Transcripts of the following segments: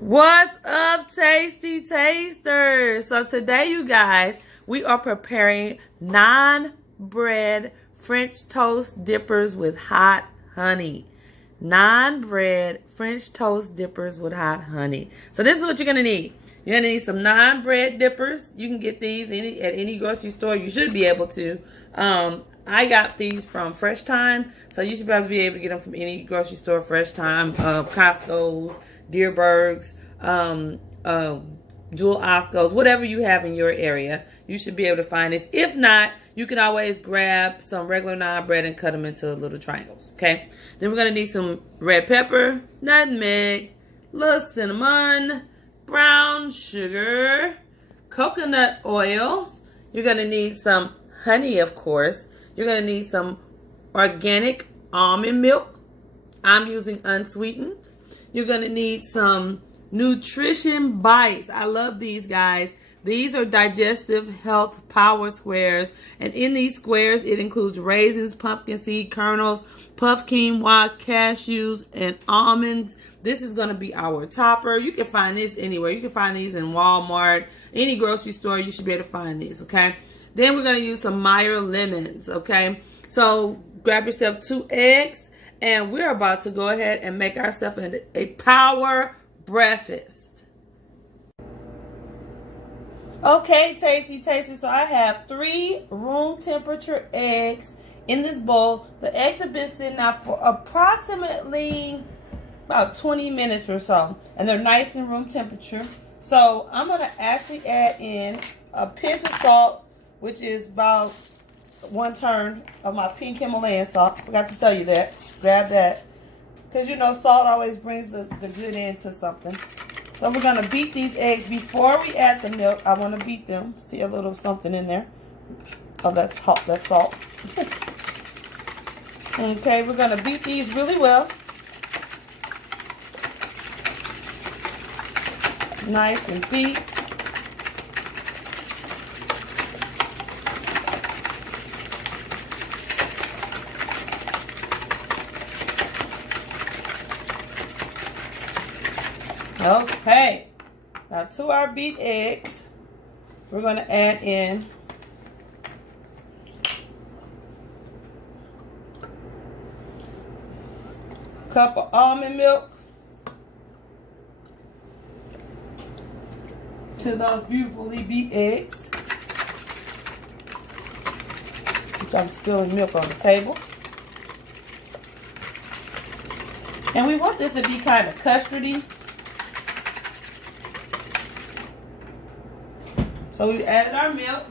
What's up, Tasty Tasters? So today, you guys, we are preparing naan bread French toast dippers with hot honey. Naan bread French toast dippers with hot honey. So this is what you're gonna need. You're gonna need some naan bread dippers. You can get these at any grocery store. You should be able to. I got these from Fresh Time, so you should probably be able to get them from any grocery store, Fresh Time, Costco's, Dearberg's, Jewel Osco's, whatever you have in your area, you should be able to find this. If not, you can always grab some regular naan bread and cut them into little triangles, okay? Then we're going to need some red pepper, nutmeg, little cinnamon, brown sugar, coconut oil. You're going to need some honey, of course. You're going to need some organic almond milk. I'm using unsweetened. You're going to need some nutrition bites. I love these, guys. These are digestive health power squares. And in these squares, it includes raisins, pumpkin seed kernels, puff quinoa, cashews, and almonds. This is going to be our topper. You can find this anywhere. You can find these in Walmart, any grocery store. You should be able to find these, okay? Then we're going to use some Meyer lemons, okay? So grab yourself 2 eggs, and we're about to go ahead and make ourselves a power breakfast. Okay, Tasty Tasters, so I have 3 room temperature eggs in this bowl. The eggs have been sitting out for approximately about 20 minutes or so, and they're nice in room temperature. So I'm going to actually add in a pinch of salt, which is about 1 turn of my pink Himalayan salt. I forgot to tell you that. Grab that. Because, you know, salt always brings the good into something. So we're going to beat these eggs. Before we add the milk, I want to beat them. See a little something in there. Oh, that's hot. That's salt. Okay, we're going to beat these really well. Nice and beat. Okay, now to our beat eggs, we're going to add in a cup of almond milk to those beautifully beat eggs, which I'm spilling milk on the table. And we want this to be kind of custardy. So we added our milk.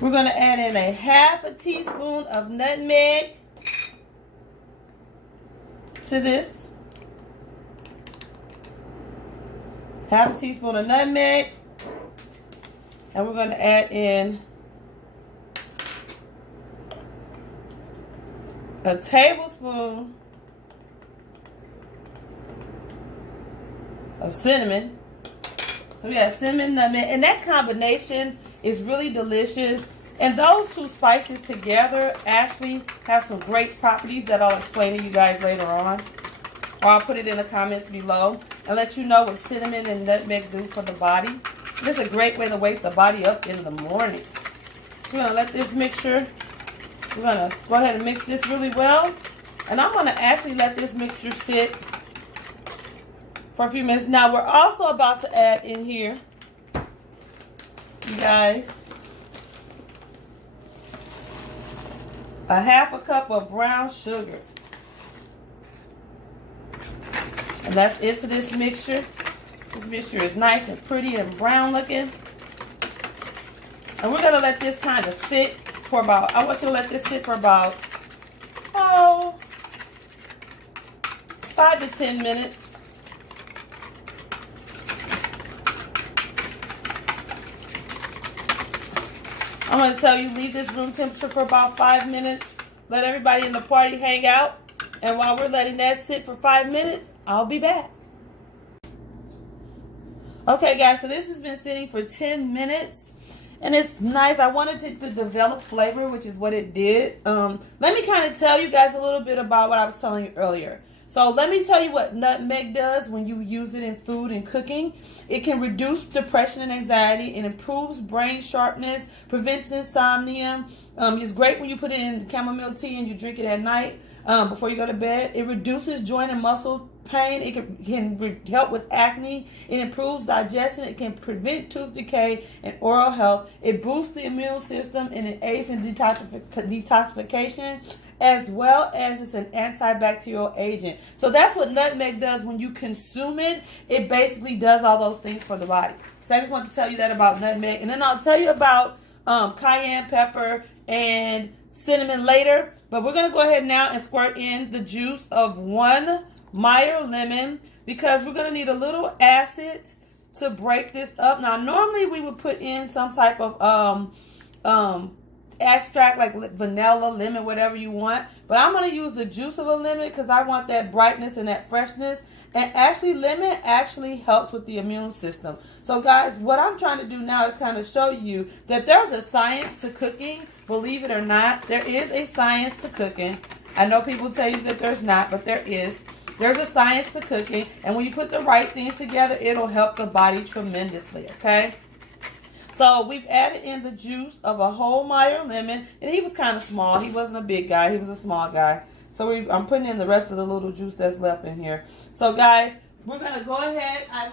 We're going to add in a ½ teaspoon of nutmeg to this. ½ teaspoon of nutmeg. And we're going to add in a tablespoon of cinnamon. So we have cinnamon, nutmeg, and that combination is really delicious. And those 2 spices together actually have some great properties that I'll explain to you guys later on. Or I'll put it in the comments below and let you know what cinnamon and nutmeg do for the body. This is a great way to wake the body up in the morning. So we're going to let this mixture, we're going to go ahead and mix this really well. And I'm going to actually let this mixture sit for a few minutes. Now we're also about to add in here, you guys, a ½ cup of brown sugar. And that's into this mixture. This mixture is nice and pretty and brown looking. And we're going to let this kind of sit for about, I want you to let this sit for about, 5 to 10 minutes. I'm going to tell you, leave this room temperature for about 5 minutes. Let everybody in the party hang out. And while we're letting that sit for 5 minutes, I'll be back. Okay, guys, so this has been sitting for 10 minutes. And it's nice. I wanted it to develop flavor, which is what it did. Let me kind of tell you guys a little bit about what I was telling you earlier. So let me tell you what nutmeg does when you use it in food and cooking. It can reduce depression and anxiety. It improves brain sharpness, prevents insomnia. It's great when you put it in chamomile tea and you drink it at night before you go to bed. It reduces joint and muscle pain. It can help with acne. It improves digestion. It can prevent tooth decay and oral health. It boosts the immune system and it aids in detoxification, as well as it's an antibacterial agent. So that's what nutmeg does when you consume it. It basically does all those things for the body. So I just want to tell you that about nutmeg. And then I'll tell you about cayenne pepper and cinnamon later. But we're going to go ahead now and squirt in the juice of 1 Meyer lemon, because we're going to need a little acid to break this up. Now, normally we would put in some type of extract, like vanilla, lemon, whatever you want. But I'm going to use the juice of a lemon because I want that brightness and that freshness. And actually, lemon actually helps with the immune system. So, guys, what I'm trying to do now is kind of show you that there's a science to cooking. Believe it or not, there is a science to cooking. I know people tell you that there's not, but there is. There's a science to cooking, and when you put the right things together, it'll help the body tremendously, okay? So we've added in the juice of a whole Meyer lemon, and he was kind of small. He wasn't a big guy. He was a small guy. So I'm putting in the rest of the little juice that's left in here. So, guys, we're going to go ahead. I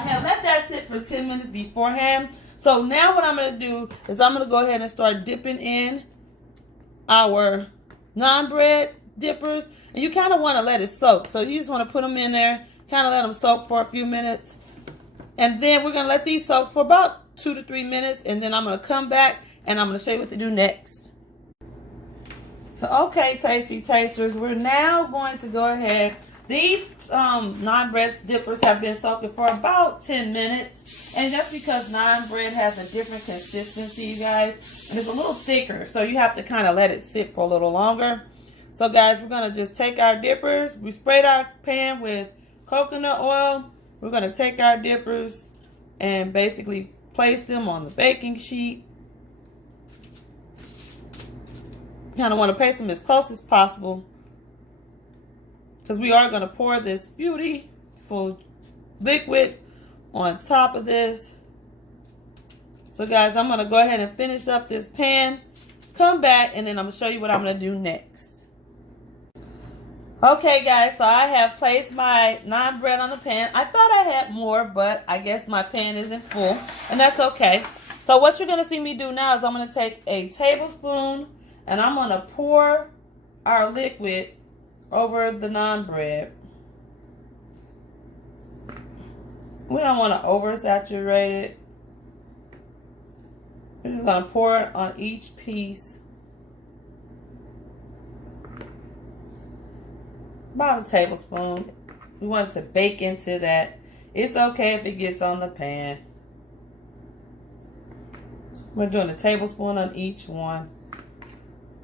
had let that sit for 10 minutes beforehand. So now what I'm going to do is I'm going to go ahead and start dipping in our naan bread dippers, and you kind of want to let it soak. So you just want to put them in there, kind of let them soak for a few minutes, and then we're going to let these soak for about 2 to 3 minutes, and then I'm going to come back and I'm going to show you what to do next. So, okay, Tey-stee Tasters, we're now going to go ahead. These naan bread dippers have been soaking for about 10 minutes, and that's because naan bread has a different consistency, you guys, and it's a little thicker, so you have to kind of let it sit for a little longer. So, guys, we're going to just take our dippers. We sprayed our pan with coconut oil. We're going to take our dippers and basically place them on the baking sheet. Kind of want to place them as close as possible, because we are going to pour this beautiful liquid on top of this. So, guys, I'm going to go ahead and finish up this pan, come back, and then I'm going to show you what I'm going to do next. Okay, guys, so I have placed my naan bread on the pan. I thought I had more, but I guess my pan isn't full, and that's okay. So what you're going to see me do now is I'm going to take a tablespoon, and I'm going to pour our liquid over the naan bread. We don't want to oversaturate it. We're just going to pour it on each piece. About a tablespoon. We want it to bake into that. It's okay if it gets on the pan. We're doing a tablespoon on each one.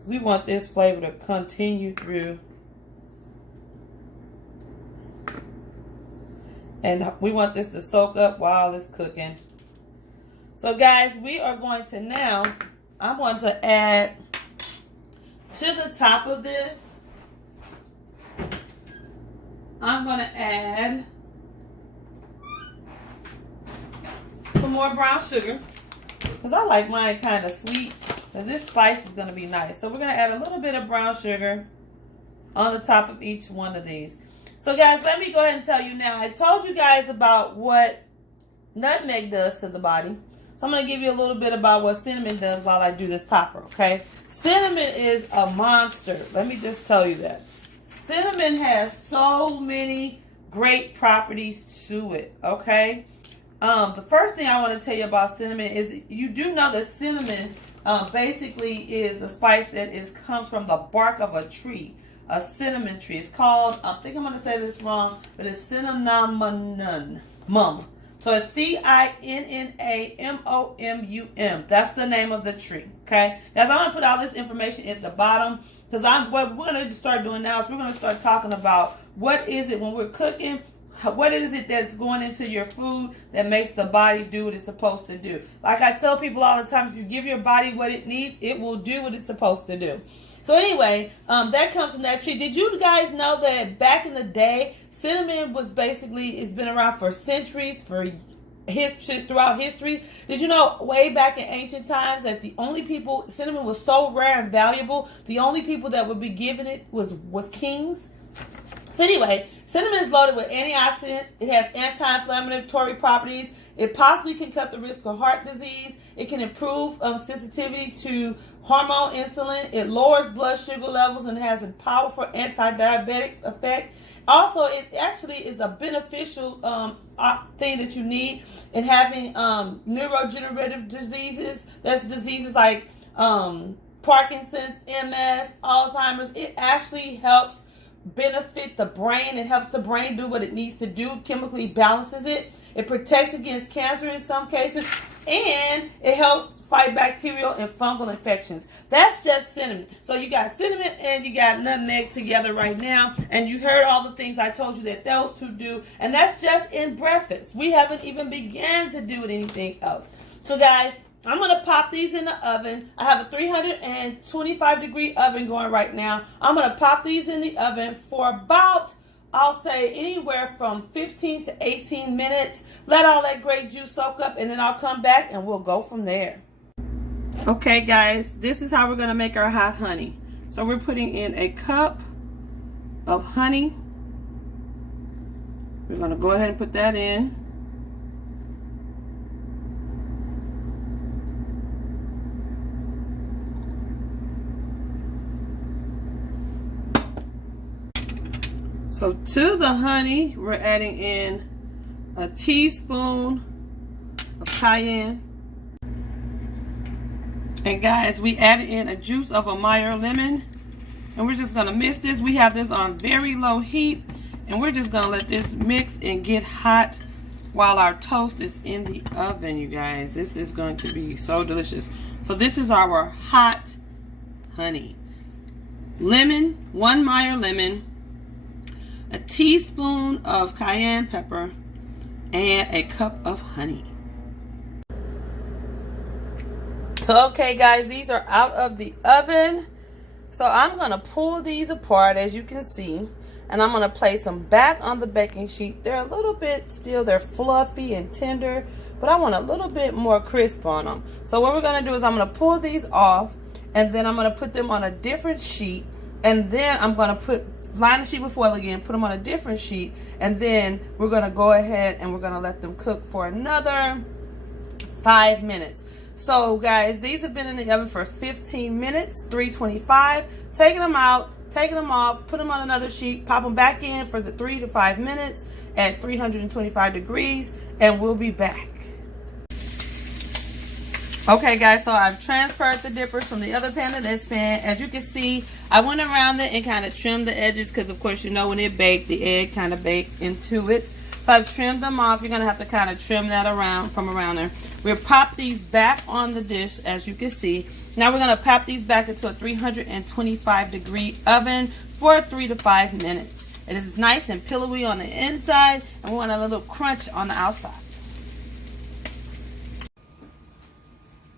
We want this flavor to continue through. And we want this to soak up while it's cooking. So, guys, we are going to now, I'm going to add to the top of this, I'm going to add some more brown sugar, because I like mine kind of sweet, because this spice is going to be nice. So we're going to add a little bit of brown sugar on the top of each one of these. So, guys, let me go ahead and tell you now. I told you guys about what nutmeg does to the body. So I'm going to give you a little bit about what cinnamon does while I do this topper, okay? Cinnamon is a monster. Let me just tell you that. Cinnamon has so many great properties to it, okay? The first thing I want to tell you about cinnamon is you do know that cinnamon basically is a spice that comes from the bark of a tree, a cinnamon tree. It's called, I think I'm going to say this wrong, but it's cinnamon. So it's CINNAMOMUM. That's the name of the tree, okay? Guys, I'm going to put all this information at the bottom, because what we're going to start doing now is we're going to start talking about what is it when we're cooking, what is it that's going into your food that makes the body do what it's supposed to do. Like I tell people all the time, if you give your body what it needs, it will do what it's supposed to do. So anyway, that comes from that tree. Did you guys know that back in the day, cinnamon was basically, it's been around for centuries, for history, throughout history? Did you know way back in ancient times that the only people, cinnamon was so rare and valuable, the only people that would be given it was kings? So anyway, cinnamon is loaded with antioxidants. It has anti-inflammatory properties. It possibly can cut the risk of heart disease. It can improve sensitivity to hormone insulin. It lowers blood sugar levels and has a powerful anti-diabetic effect. Also, it actually is a beneficial thing that you need in having neurodegenerative diseases. That's diseases like Parkinson's, MS, Alzheimer's. It actually helps benefit the brain. It helps the brain do what it needs to do, chemically balances it. It protects against cancer in some cases, and it helps fight bacterial and fungal infections. That's just cinnamon. So you got cinnamon and you got nutmeg together right now, and you heard all the things I told you that those two do, and that's just in breakfast. We haven't even began to do anything else. So guys, I'm going to pop these in the oven. I have a 325 degree oven going right now. I'm going to pop these in the oven for about, I'll say anywhere from 15 to 18 minutes. Let all that grape juice soak up, and then I'll come back and we'll go from there. Okay guys, this is how we're going to make our hot honey. So we're putting in a cup of honey. We're going to go ahead and put that in. So to the honey, we're adding in a teaspoon of cayenne. And guys, we added in a juice of a Meyer lemon. And we're just going to mix this. We have this on very low heat. And we're just going to let this mix and get hot while our toast is in the oven, you guys. This is going to be so delicious. So this is our hot honey. Lemon, 1 Meyer lemon, a teaspoon of cayenne pepper, and a cup of honey. So okay guys, these are out of the oven. So I'm going to pull these apart, as you can see, and I'm going to place them back on the baking sheet. They're a little bit still, they're fluffy and tender, but I want a little bit more crisp on them. So what we're going to do is I'm going to pull these off, and then I'm going to put them on a different sheet, and then I'm going to line the sheet with foil again, put them on a different sheet, and then we're going to go ahead and we're going to let them cook for another 5 minutes. So guys, these have been in the oven for 15 minutes, 325. Taking them out, taking them off, put them on another sheet, pop them back in for the 3 to 5 minutes at 325 degrees, and we'll be back. Okay guys, so I've transferred the dippers from the other pan to this pan. As you can see, I went around it and kind of trimmed the edges because of course you know when it baked, the egg kind of baked into it. So I've trimmed them off. You're going to have to kind of trim that around from around there. We'll pop these back on the dish, as you can see. Now we're going to pop these back into a 325 degree oven for 3 to 5 minutes. It is nice and pillowy on the inside, and we want a little crunch on the outside.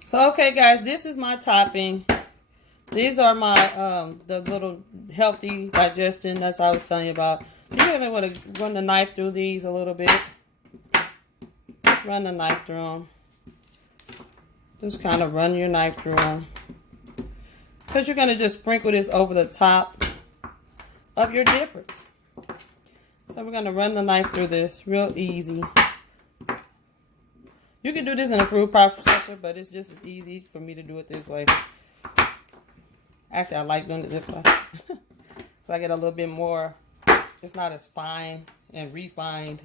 So okay guys, this is my topping. These are my the little healthy digestion that's I was telling you about. You may want to run the knife through these a little bit. Just run the knife through them. Just kind of run your knife through them. Because you're going to just sprinkle this over the top of your dippers. So we're going to run the knife through this real easy. You can do this in a food processor, but it's just as easy for me to do it this way. Actually, I like doing it this way. So I get a little bit more. It's not as fine and refined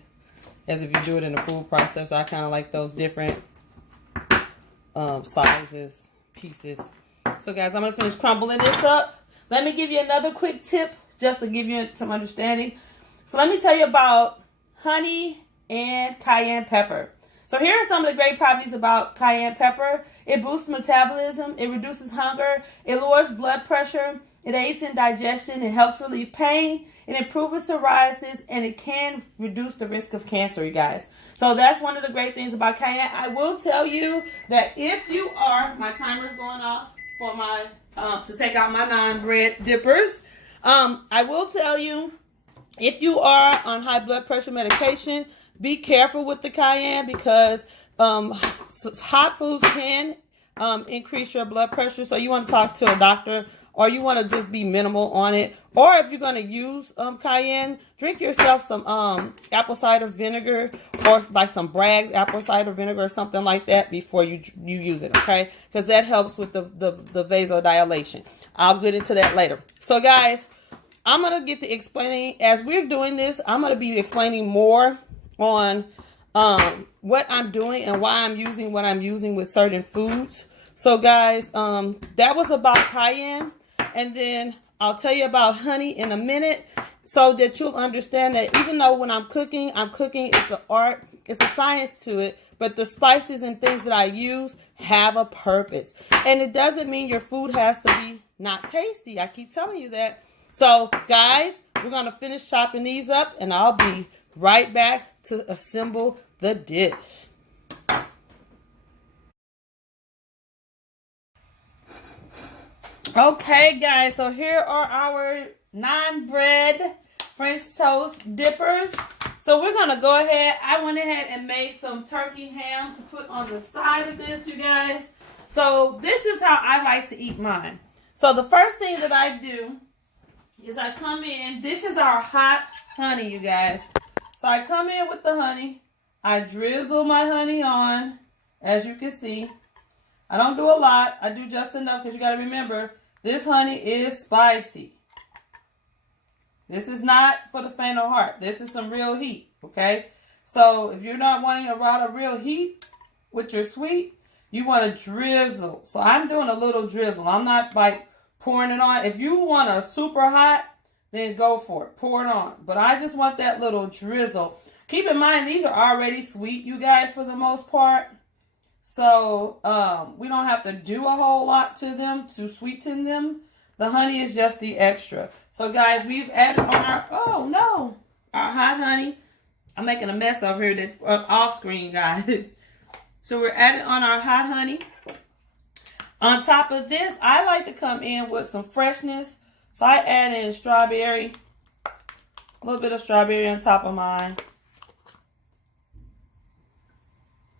as if you do it in a food processor. I kind of like those different sizes, pieces. So guys, I'm going to finish crumbling this up. Let me give you another quick tip just to give you some understanding. So let me tell you about honey and cayenne pepper. So here are some of the great properties about cayenne pepper. It boosts metabolism. It reduces hunger. It lowers blood pressure. It aids in digestion. It helps relieve pain. It improves psoriasis, and it can reduce the risk of cancer, you guys. So that's one of the great things about cayenne. I will tell you that if you are, my timer's going off for my to take out my Naan bread dippers. I will tell you, if you are on high blood pressure medication, be careful with the cayenne because hot foods can increase your blood pressure. So you want to talk to a doctor, or you want to just be minimal on it. Or if you're going to use cayenne, drink yourself some apple cider vinegar, or like some Bragg's apple cider vinegar or something like that before you use it, okay? Because that helps with the vasodilation. I'll get into that later. So guys, I'm going to get to explaining, as we're doing this, I'm going to be explaining more on what I'm doing and why I'm using what I'm using with certain foods. So guys, that was about cayenne, and then I'll tell you about honey in a minute, so that you'll understand that even though when I'm cooking, it's an art, it's a science to it, but the spices and things that I use have a purpose. And it doesn't mean your food has to be not tasty. I keep telling you that. So guys, we're going to finish chopping these up, and I'll be right back to assemble the dish. Okay guys, so here are our Naan bread French toast dippers. So we're gonna go ahead. I went ahead and made some turkey ham to put on the side of this, you guys. So this is how I like to eat mine. So the first thing that I do is I come in. This is our hot honey, you guys. So I come in with the honey. I drizzle my honey on, as you can see. I don't do a lot. I do just enough because you got to remember, this honey is spicy. This is not for the faint of heart. This is some real heat, okay? So if you're not wanting a lot of real heat with your sweet, you want to drizzle. So I'm doing a little drizzle. I'm not like pouring it on. If you want a super hot, then go for it. Pour it on. But I just want that little drizzle. Keep in mind, these are already sweet, you guys, for the most part. So we don't have to do a whole lot to them to sweeten them. The honey is just the extra. So guys, we've added on our, oh no, our hot honey. I'm making a mess over here that off screen, guys. So we're adding on our hot honey. On top of this, I like to come in with some freshness. So I add in strawberry, a little bit of strawberry on top of mine.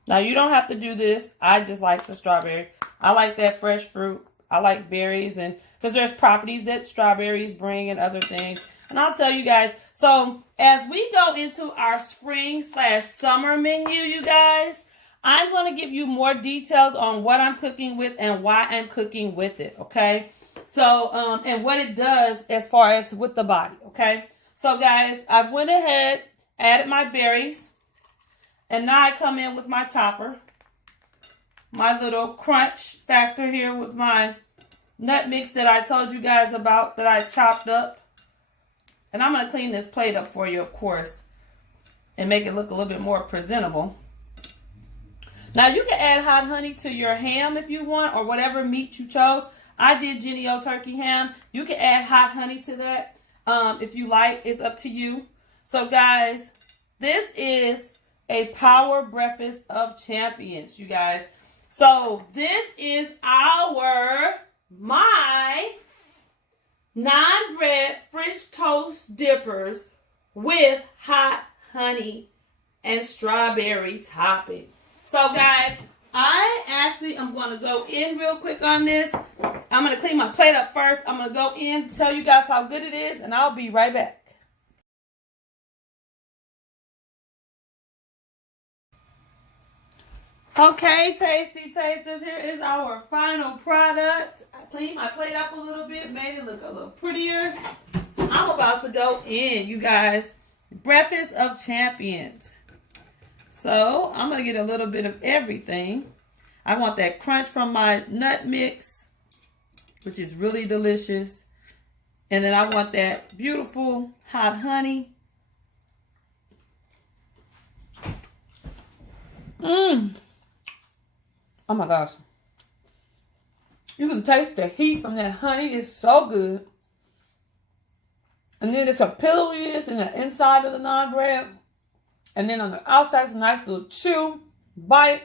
Now, you don't have to do this. I just like the strawberry. I like that fresh fruit. I like berries, and because there's properties that strawberries bring and other things. And I'll tell you guys, so as we go into our spring/summer menu, you guys, I'm going to give you more details on what I'm cooking with and why I'm cooking with it, okay? So, and what it does as far as with the body, okay? So, guys, I've went ahead, added my berries. And now I come in with my topper, my little crunch factor here with my nut mix that I told you guys about that I chopped up. And I'm going to clean this plate up for you, of course, and make it look a little bit more presentable. Now, you can add hot honey to your ham if you want, or whatever meat you chose. I did Jennie-O turkey ham. You can add hot honey to that if you like. It's up to you. So, guys, this is a power breakfast of champions, you guys. So this is my Naan bread French toast dippers with hot honey and strawberry topping. So guys, I actually am going to go in real quick on this. I'm going to clean my plate up first. I'm going to go in, tell you guys how good it is, and I'll be right back. Okay, Tey-stee Tasters, here is our final product. I cleaned my plate up a little bit, made it look a little prettier. So I'm about to go in, you guys. Breakfast of champions. So I'm going to get a little bit of everything. I want that crunch from my nut mix, which is really delicious. And then I want that beautiful hot honey. Oh my gosh. You can taste the heat from that honey. It's so good. And then it's a pillowyiness in the inside of the naan bread. And then on the outside, it's a nice little chew, bite.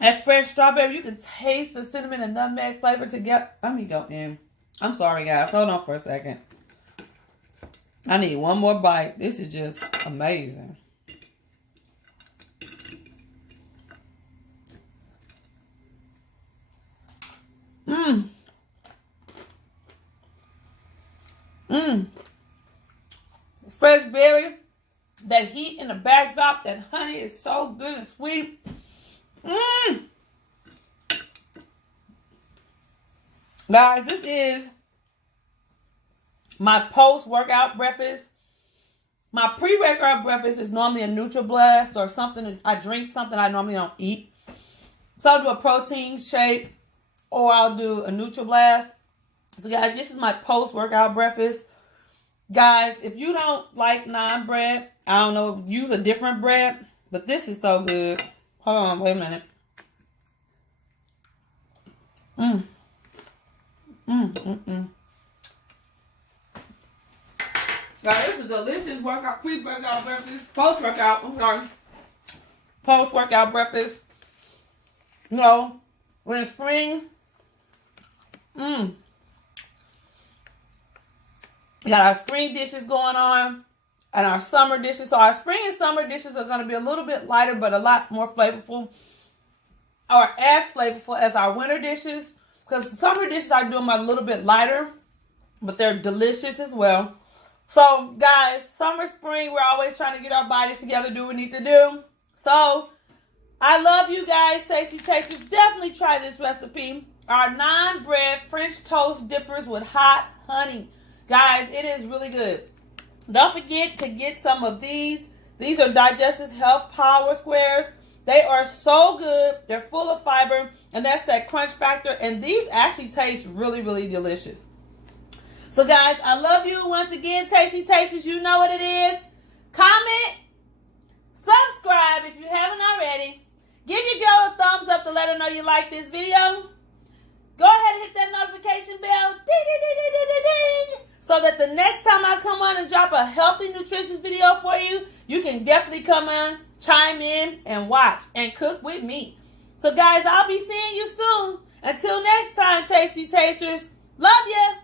That fresh strawberry, you can taste the cinnamon and nutmeg flavor together. Let me go in. I'm sorry, guys. Hold on for a second. I need one more bite. This is just amazing. Fresh berry. That heat in the backdrop. That honey is so good and sweet. Guys, this is my post-workout breakfast. My pre-workout breakfast is normally a NutriBlast or something. I drink something I normally don't eat. So I'll do a protein shake or I'll do a NutriBlast. So guys, this is my post-workout breakfast. Guys, if you don't like naan bread, I don't know, use a different bread. But this is so good. Hold on, wait a minute. Guys, this is a delicious workout, pre-workout breakfast, post-workout, post-workout breakfast. You know, when it's spring, we got our spring dishes going on and our summer dishes. So our spring and summer dishes are going to be a little bit lighter, but a lot more flavorful, or as flavorful as our winter dishes. Because summer dishes I do them a little bit lighter, but they're delicious as well. So, guys, summer, spring, we're always trying to get our bodies together, do what we need to do. So, I love you guys, Tey-stee Tasters. Definitely try this recipe. Our naan bread French toast dippers with hot honey. Guys, it is really good. Don't forget to get some of these. These are Digestive Health Power Squares. They are so good. They're full of fiber, and that's that crunch factor. And these actually taste really, really delicious. So, guys, I love you once again, Tey-stee Tasters. You know what it is. Comment, subscribe if you haven't already. Give your girl a thumbs up to let her know you like this video. Go ahead and hit that notification bell. Ding, ding, ding, ding, ding, ding, ding. So that the next time I come on and drop a healthy, nutritious video for you, you can definitely come on, chime in, and watch and cook with me. So, guys, I'll be seeing you soon. Until next time, Tey-stee Tasters. Love ya.